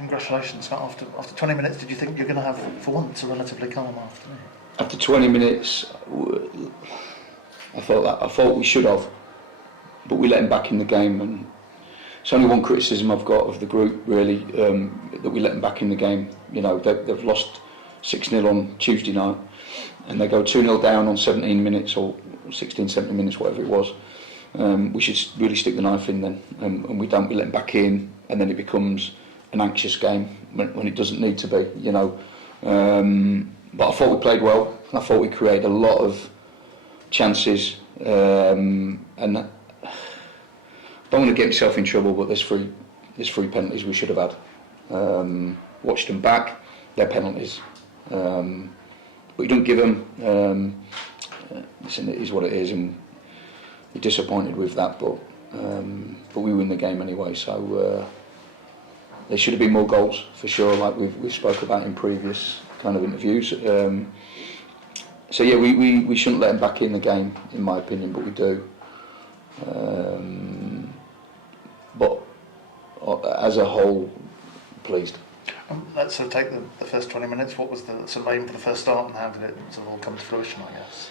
Congratulations, Scott. After 20 minutes, did you think you're going to have, for once, a relatively calm afternoon? After 20 minutes, I thought we should have, but we let him back in the game, and it's only one criticism I've got of the group, really, that we let them back in the game. You know, they've lost 6-0 on Tuesday night, and they go 2-0 down on 17 minutes, or 16, 17 minutes, whatever it was. We should really stick the knife in then, and we don't. We let them back in, and then it becomes an anxious game when it doesn't need to be, you know. But I thought we played well. I thought we created a lot of chances, and I don't want to get myself in trouble, but there's three penalties we should have had. Watched them back, they're penalties, but you don't give them. Listen, it is what it is, and we're disappointed with that, but we win the game anyway. So there should have been more goals for sure, like we've spoke about in previous kind of interviews. So yeah, we shouldn't let them back in the game, in my opinion, but we do. But as a whole, pleased. Let's sort of take the first 20 minutes. What was the sort of aim for the first start, and how did it sort of all come to fruition, I guess?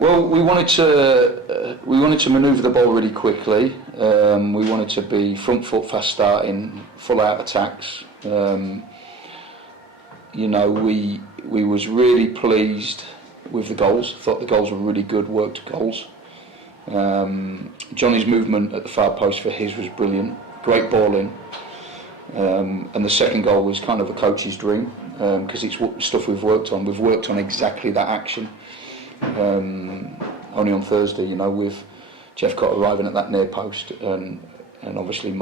Well, we wanted to manoeuvre the ball really quickly. We wanted to be front foot, fast starting, full out attacks. You know, we was really pleased with the goals. Thought the goals were really good, worked goals. Johnny's movement at the far post for his was brilliant. Great ball in. And the second goal was kind of a coach's dream, because it's stuff we've worked on. We've worked on exactly that action. Only on Thursday, you know, with Jeff Cott arriving at that near post, and obviously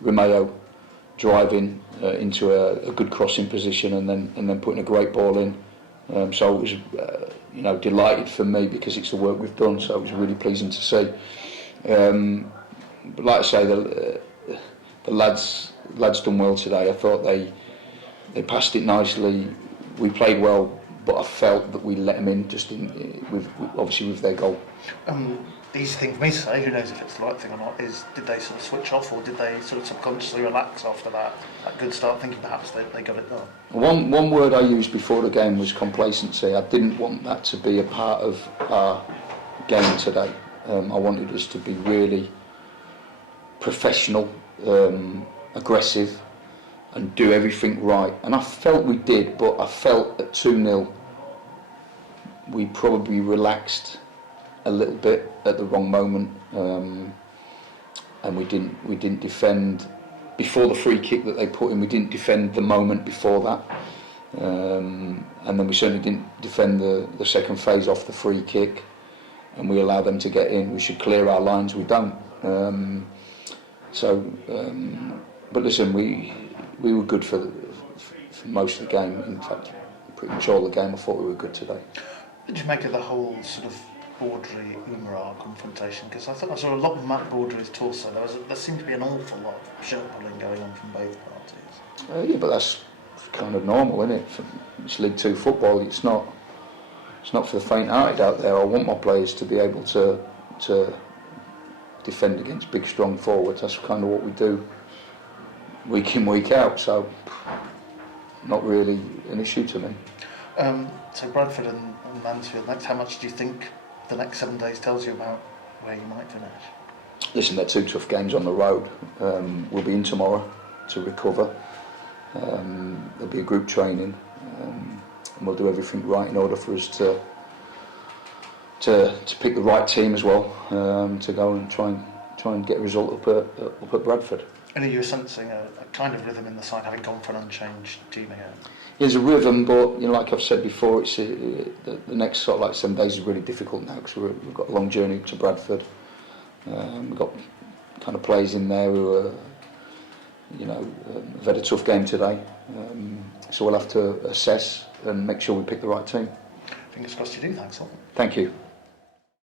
Romeo driving into a good crossing position, and then putting a great ball in. So it was, you know, delighted for me because it's the work we've done. So it was really pleasing to see. But like I say, the lads done well today. I thought they passed it nicely. We played well, but I felt that we let them in obviously with their goal. The easy thing for me to say, who knows if it's the right thing or not, is did they sort of switch off, or did they sort of subconsciously relax after that good start, thinking perhaps they got it done? One word I used before the game was complacency. I didn't want that to be a part of our game today. I wanted us to be really professional, aggressive, and do everything right. And I felt we did, but I felt at 2-0 we probably relaxed a little bit at the wrong moment, and we didn't defend before the free kick that they put in. We didn't defend the moment before that, and then we certainly didn't defend the second phase off the free kick, and we allowed them to get in. We should clear our lines. We don't. But listen, we were good for most of the game. In fact, pretty much all the game. I thought we were good today. What did you make of the whole sort of Baudry-Umar confrontation? Because I saw a lot of Matt Baudry's torso. There seemed to be an awful lot of shirt pulling going on from both parties. Yeah, but that's kind of normal, isn't it? It's League Two football. It's not for the faint-hearted out there. I want my players to be able to defend against big, strong forwards. That's kind of what we do week in, week out. So not really an issue to me. So Bradford and Mansfield next. How much do you think the next 7 days tells you about where you might finish? Listen, they're two tough games on the road. We'll be in tomorrow to recover. There'll be a group training, and we'll do everything right in order for us to pick the right team as well, to go and try and get a result up at Bradford. And are you sensing a kind of rhythm in the side, having gone for an unchanged team again? There's a rhythm, but you know, like I've said before, it's the next sort of like 7 days is really difficult now because we've got a long journey to Bradford. We've got kind of players in there who are, you know, have had a tough game today. So we'll have to assess and make sure we pick the right team. Fingers crossed you do. Thanks, all. Thank you.